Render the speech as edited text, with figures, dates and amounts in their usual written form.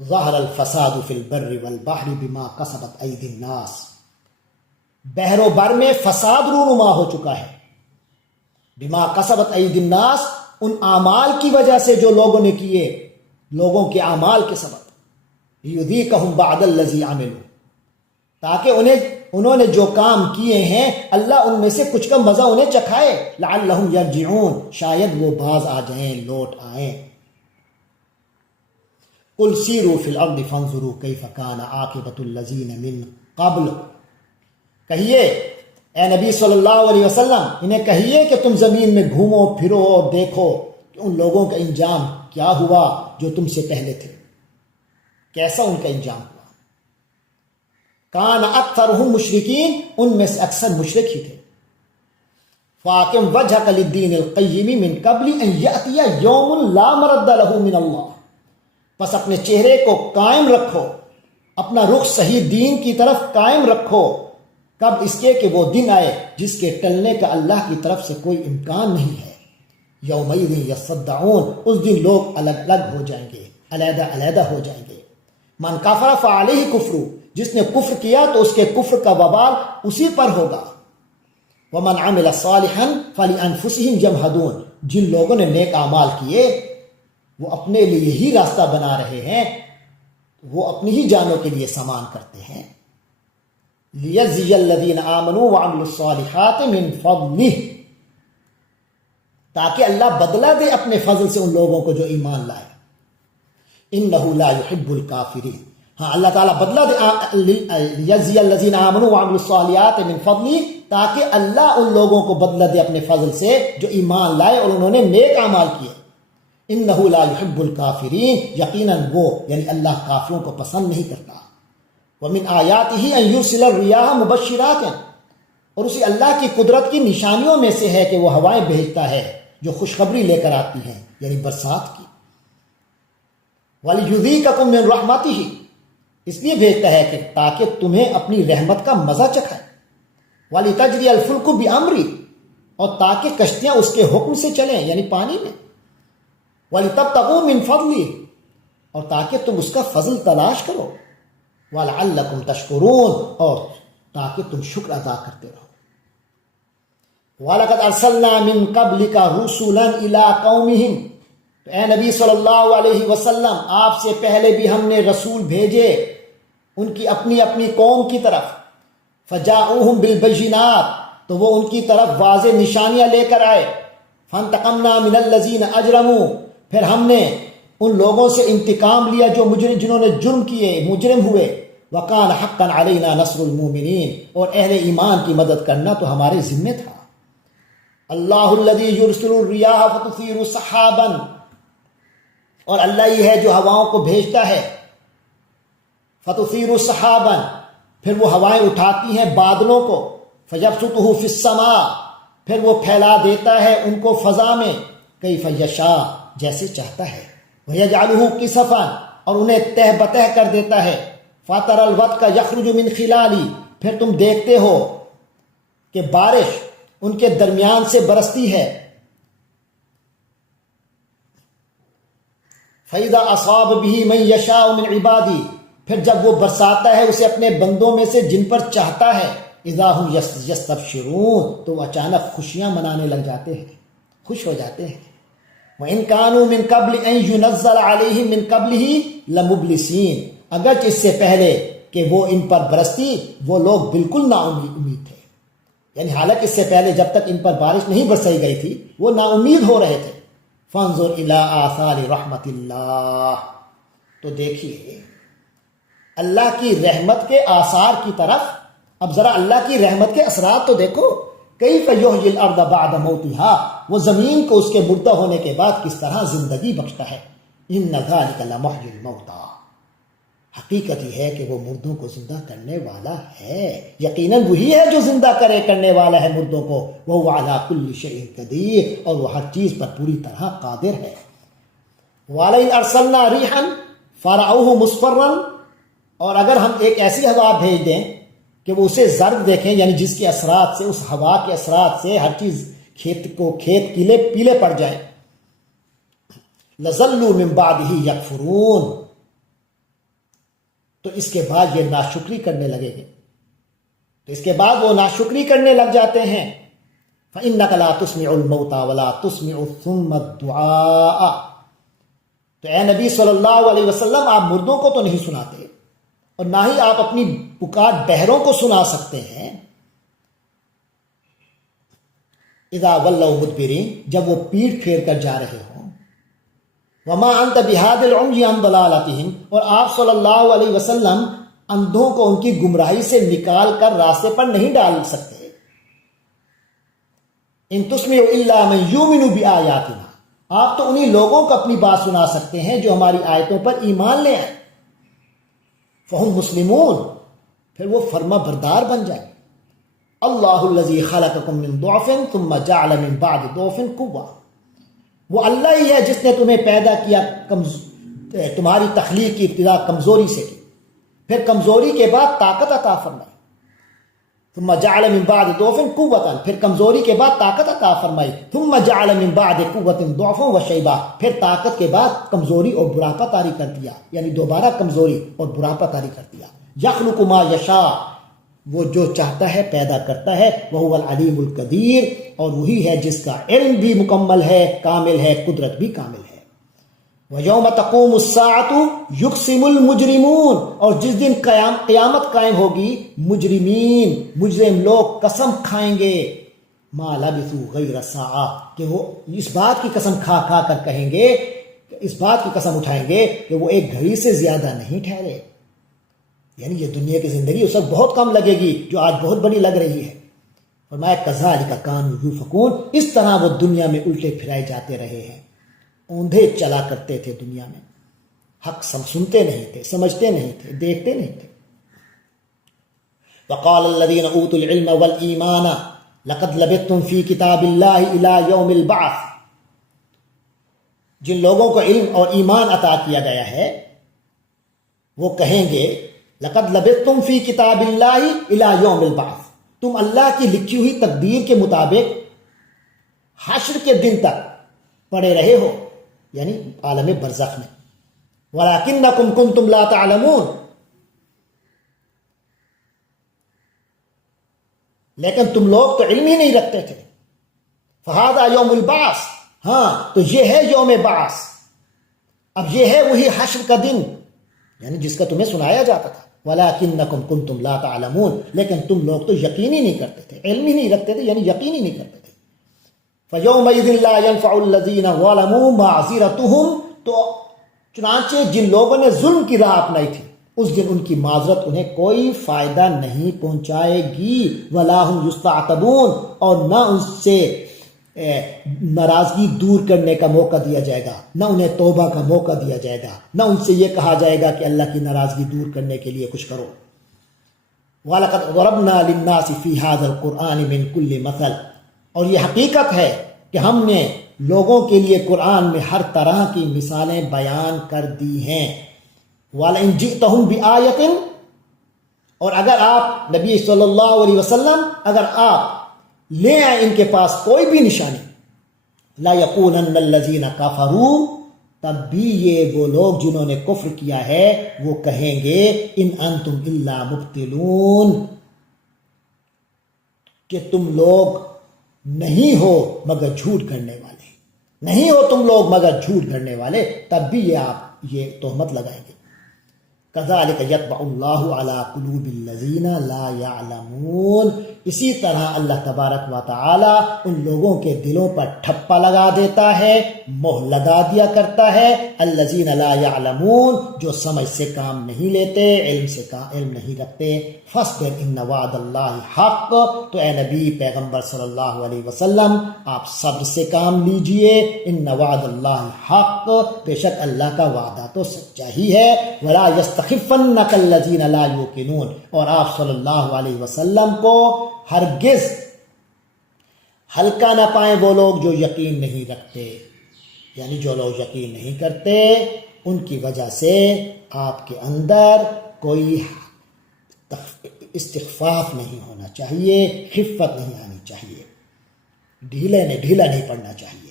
ظہر الفساد فی البر والبحر بما کسبت ایدی الناس، بحر و بر میں فساد رونما ہو چکا ہے، بما کسبت ایدی الناس، ان اعمال کی وجہ سے جو لوگوں نے کیے، لوگوں کے اعمال کے سبب، لیذیقہم بعد الذی عملوا، تاکہ انہوں نے جو کام کیے ہیں اللہ ان میں سے کچھ کا مزہ انہیں چکھائے، لعلہم یرجعون، شاید وہ باز آ جائیں، لوٹ آئیں۔ قل سیروا فی الارض فانظروا کیف کان عاقبۃ الذین من قبل، کہیے اے نبی صلی اللہ علیہ وسلم، انہیں کہیے کہ تم زمین میں گھومو پھرو اور دیکھو کہ ان لوگوں کا انجام کیا ہوا جو تم سے پہلے تھے، کیسا ان کا انجام ہوا۔ کان اکثرہم مشرکین، ان میں سے اکثر مشرک ہی تھے۔ فاقم وجہک للدین القیم من قبل ان یأتی یوم لا مرد لہ من اللہ، پس اپنے چہرے کو قائم رکھو، اپنا رخ صحیح دین کی طرف قائم رکھو، کب اس کے کہ وہ دن آئے جس کے ٹلنے کا اللہ کی طرف سے کوئی امکان نہیں ہے۔ یومئذ یصدعون، اس دن لوگ الگ الگ ہو جائیں گے، علیحدہ علیحدہ ہو جائیں گے۔ من کفر فعلیہ کفر، جس نے کفر کیا تو اس کے کفر کا وبال اسی پر ہوگا۔ ومن عمل صالحا فلانفسہم یمہدون، جن لوگوں نے نیک اعمال کیے وہ اپنے لیے ہی راستہ بنا رہے ہیں، وہ اپنی ہی جانوں کے لیے سامان کرتے ہیں۔ لیجزی الذین آمنوا وعملوا الصالحات من فضلہ، تاکہ اللہ بدلہ دے اپنے فضل سے ان لوگوں کو جو ایمان لائے۔ انہ لا يحب الکافرین، ہاں اللہ تعالیٰ بدلہ دے، لیجزی الذین آمنوا وعملوا الصالحات من فضلہ، تاکہ اللہ ان لوگوں کو بدلہ دے اپنے فضل سے جو ایمان لائے اور انہوں نے نیک اعمال کیے۔ انہ لا يحب الکافرین، یقیناً وہ یعنی اللہ کافروں کو پسند نہیں کرتا۔ ومن آیاتہ ان یرسل الریاح مبشرات، اور اسی اللہ کی قدرت کی نشانیوں میں سے ہے کہ وہ ہوائیں بھیجتا ہے جو خوشخبری لے کر آتی ہیں، یعنی برسات کی۔ وَلِيُذِيقَكُم مِّن رَحْمَتِهِ، اس لیے بھیجتا ہے کہ تاکہ تمہیں اپنی رحمت کا مزہ چکھائے۔ وَلِتَجْرِيَ الْفُلْكُ بِأَمْرِهِ، اور تاکہ کشتیاں اس کے حکم سے چلیں، یعنی پانی میں۔ وَلِتَبْتَغُوا مِن فَضْلِهِ، اور تاکہ تم اس کا فضل تلاش کرو۔ وَلَعَلَّكُمْ تَشْكُرُونَ، اور تاکہ تم شکر ادا کرتے رہو۔ وَلَقَدْ أَرْسَلْنَا مِن قَبْلِكَ رُسُلًا إِلَىٰ قَوْمِهِمْ، تو اے نبی صلی اللہ علیہ وسلم، آپ سے پہلے بھی ہم نے رسول بھیجے ان کی اپنی اپنی قوم کی طرف۔ فَجَاءُوهُم بِالْبَيِّنَاتِ، تو وہ ان کی طرف واضح نشانیاں لے کر آئے۔ فَانْتَقَمْنَا مِنَ الَّذِينَ أَجْرَمُوا، پھر ہم نے ان لوگوں سے انتقام لیا جو جنہوں نے جرم کیے، مجرم ہوئے۔ وَقَانَ حَقًّا عَلَيْنَا نَصْرُ الْمُؤْمِنِينَ، اور اہل ایمان کی مدد کرنا تو ہمارے ذمہ تھا۔ اللہ الذی یرسل الریاح فتثیر سحابا، اور اللہ ہی ہے جو ہواؤں کو بھیجتا ہے، فتثیر سحابا، پھر وہ ہوائیں اٹھاتی ہیں بادلوں کو، فیبسطہ فی السماء، پھر وہ پھیلا دیتا ہے ان کو فضا میں، کیف یشاء، جیسے چاہتا ہے، وَيَجْعَلُهُ كِسَفًا، اور انہیں تہ بتہ کر دیتا ہے، فَتَرَى الْوَدْقَ يَخْرُجُ مِنْ خِلَالِهِ، پھر تم دیکھتے ہو کہ بارش ان کے درمیان سے برستی ہے۔ فَإِذَا أَصَابَ بِهِ مَن يَشَاءُ مِنْ عِبَادِهِ، پھر جب وہ برساتا ہے اسے اپنے بندوں میں سے جن پر چاہتا ہے، اِذَا هُمْ يَسْتَبْشِرُونَ، تو وہ اچانک خوشیاں منانے لگ جاتے ہیں، خوش ہو جاتے ہیں۔ وَإِن كَانُوا مِن قَبْلِ أَن يُنَزَّلَ عَلَيْهِم مِّن قَبْلِهِ لَمُبْلِسِينَ، اگرچہ اس سے پہلے کہ وہ ان پر برستی وہ لوگ بالکل نا امید تھے، یعنی حالانکہ اس سے پہلے جب تک ان پر بارش نہیں برسائی گئی تھی وہ نا امید ہو رہے تھے۔ فانظر الی آثار رحمت اللہ، تو دیکھیے اللہ کی رحمت کے آثار کی طرف۔ اب ذرا اللہ کی رحمت کے اثرات تو دیکھو، کیف یحیی الارض بعد موتها، وہ زمین کو اس کے مردہ ہونے کے بعد کس طرح زندگی بخشتا ہے۔ ان ذلک لمحیی الموتى، حقیقت یہ ہے کہ وہ مردوں کو زندہ کرنے والا ہے، یقیناً وہی ہے جو زندہ کرنے والا ہے مردوں کو۔ وہ علی کل شیء قدیر، اور وہ ہر چیز پر پوری طرح قادر ہے۔ وَلَئِنْ أَرْسَلْنَا رِيحًا فَرَأَوْهُ مُصْفَرًّا، اور اگر ہم ایک ایسی ہوا بھیج دیں کہ وہ اسے زرد دیکھیں، یعنی جس کے اثرات سے، اس ہوا کے اثرات سے ہر چیز کھیت پیلے پڑ جائے، لَظَلُّوا مِن بَعْدِهِ يَكْفُرُونَ، تو اس کے بعد یہ ناشکری کرنے لگے گے، تو اس کے بعد وہ ناشکری کرنے لگ جاتے ہیں۔ فَإِنَّكَ لَا تُسْمِعُ الْمَوْتَى وَلَا تُسْمِعُ الصُّمَّ الدُّعَاءَ، تو اے نبی صلی اللہ علیہ وسلم آپ مردوں کو تو نہیں سناتے، اور نہ ہی آپ اپنی پکار بہروں کو سنا سکتے ہیں۔ اذا ولوا مدبرین، جب وہ پیٹھ پھیر کر جا رہے ہوں۔ وما انت بہاد العمی عن ضلالتہم، اور آپ صلی اللہ علیہ وسلم اندھوں کو ان کی گمراہی سے نکال کر راستے پر نہیں ڈال سکتے۔ ان تسمع الا من یؤمن بآیاتنا، آپ تو انہی لوگوں کو اپنی بات سنا سکتے ہیں جو ہماری آیتوں پر ایمان لے آئے۔ فہم مسلمون، پھر وہ فرما بردار بن جائیں۔ اللہ الذی خلقکم من ضعف ثم جعل من بعد ضعف قوة، وہ اللہ ہی ہے جس نے تمہیں پیدا کیا، تمہاری تخلیق کی ابتدا کمزوری سے کی، پھر کمزوری کے بعد طاقت عطا فرمائی۔ ثم جعل من بعد ضعف قوة، پھر کمزوری کے بعد طاقت عطا فرمائی۔ ثم جعل من بعد قوة ضعفا وشیبا، پھر طاقت کے بعد کمزوری اور بڑھاپا طاری کر دیا، یعنی دوبارہ کمزوری اور بڑھاپا طاری کر دیا۔ یخلق ما یشاء، وہ جو چاہتا ہے پیدا کرتا ہے۔ وہو العلیم القدیر، اور وہی ہے جس کا علم بھی مکمل ہے، کامل ہے، قدرت بھی کامل ہے۔ وَيَوْمَ تَقُومُ السَّاعَةُ يُقْسِمُ الْمُجْرِمُونَ، اور جس دن قیامت قائم ہوگی، مجرم لوگ قسم کھائیں گے، مَا لَبِثُوا غَيْرَ سَاعَةٍ، کہ وہ اس بات کی قسم کھا کر کہیں گے، اس بات کی قسم اٹھائیں گے کہ وہ ایک گھڑی سے زیادہ نہیں ٹھہرے، یعنی یہ دنیا کی زندگی اس وقت بہت کم لگے گی جو آج بہت بڑی لگ رہی ہے۔ فرمایا کذالک کانوا یؤفکون، اس طرح وہ دنیا میں الٹے پھرائے جاتے رہے ہیں، اوندھے چلا کرتے تھے دنیا میں، حق سنتے نہیں تھے، سمجھتے نہیں تھے، دیکھتے نہیں تھے۔ وقال الذین اوتوا العلم والایمان لقد لبثتم فی کتاب اللہ الی یوم البعث، جن لوگوں کو علم اور ایمان عطا کیا گیا ہے وہ کہیں گے لقد لبثتم فی کتاب اللہ الی یوم البعث، تم اللہ کی لکھی ہوئی تقدیر کے مطابق حشر کے دن تک پڑے رہے ہو، یعنی عالم برزخ میں۔ وَلَكِنَّكُمْ كُنْتُمْ لَا تَعْلَمُونَ، لیکن تم لوگ تو علم ہی نہیں رکھتے تھے۔ فَهَذَا يَوْمُ الْبَعْثِ، ہاں تو یہ ہے یوم بعث، اب یہ ہے وہی حشر کا دن، یعنی جس کا تمہیں سنایا جاتا تھا۔ وَلَكِنَّكُمْ كُنْتُمْ لَا تَعْلَمُونَ، لیکن تم لوگ تو یقین ہی نہیں کرتے تھے، علم ہی نہیں رکھتے تھے، یعنی یقین ہی نہیں کرتے تھے۔ فَيَوْمَئِذٍ لَا يَنْفَعُ الَّذِينَ ظَلَمُوا مَعْذِرَتُهُمْ، تو چنانچہ جن لوگوں نے ظلم کی راہ اپنائی تھی اس دن ان کی معذرت انہیں کوئی فائدہ نہیں پہنچائے گی۔ وَلَا هُمْ يُسْتَعْتَبُونَ، اور نہ ان سے ناراضگی دور کرنے کا موقع دیا جائے گا، نہ انہیں توبہ کا موقع دیا جائے گا، نہ ان سے یہ کہا جائے گا کہ اللہ کی ناراضگی دور کرنے کے لیے کچھ کرو۔ وَلَقَدْ ضَرَبْنَا لِلنَّاسِ فِي هَذَا الْقُرْآنِ مِنْ كُلِّ مَثَلٍ، اور یہ حقیقت ہے کہ ہم نے لوگوں کے لیے قرآن میں ہر طرح کی مثالیں بیان کر دی ہیں۔ وَلَئِنْ جِئْتَهُمْ بِآیَةٍ، اور اگر آپ نبی صلی اللہ علیہ وسلم اگر آپ لے آئیں ان کے پاس کوئی بھی نشانی، لَيَقُولَنَّ الَّذِينَ كَفَرُوا، تب بھی یہ وہ لوگ جنہوں نے کفر کیا ہے وہ کہیں گے ان انتم الا مبتلون، کہ تم لوگ نہیں ہو مگر جھوٹ گھڑنے والے، نہیں ہو تم لوگ مگر جھوٹ گھڑنے والے، تب بھی آپ یہ تہمت لگائیں گے۔ کذالک یطبع اللہ علی قلوب الذین لا یعلمون، اسی طرح اللہ تبارک و تعالی ان لوگوں کے دلوں پر ٹھپا لگا دیتا ہے، مہر لگا دیا کرتا ہے، الذین لا یعلمون، جو سمجھ سے کام نہیں لیتے، علم نہیں رکھتے۔ فاصبر ان وعد اللہ حق، تو اے نبی پیغمبر صلی اللہ علیہ وسلم آپ صبر سے کام لیجئے، ان وعد اللہ حق، بے شک اللہ کا وعدہ تو سچا ہی ہے۔ ولا یستخفنک الذین لا یوقنون، اور آپ صلی اللہ علیہ وسلم کو ہرگز ہلکا نہ پائیں وہ لوگ جو یقین نہیں رکھتے، یعنی جو لوگ یقین نہیں کرتے ان کی وجہ سے آپ کے اندر کوئی استخفاف نہیں ہونا چاہیے، خفت نہیں آنی چاہیے، ڈھیلا نہیں پڑنا چاہیے۔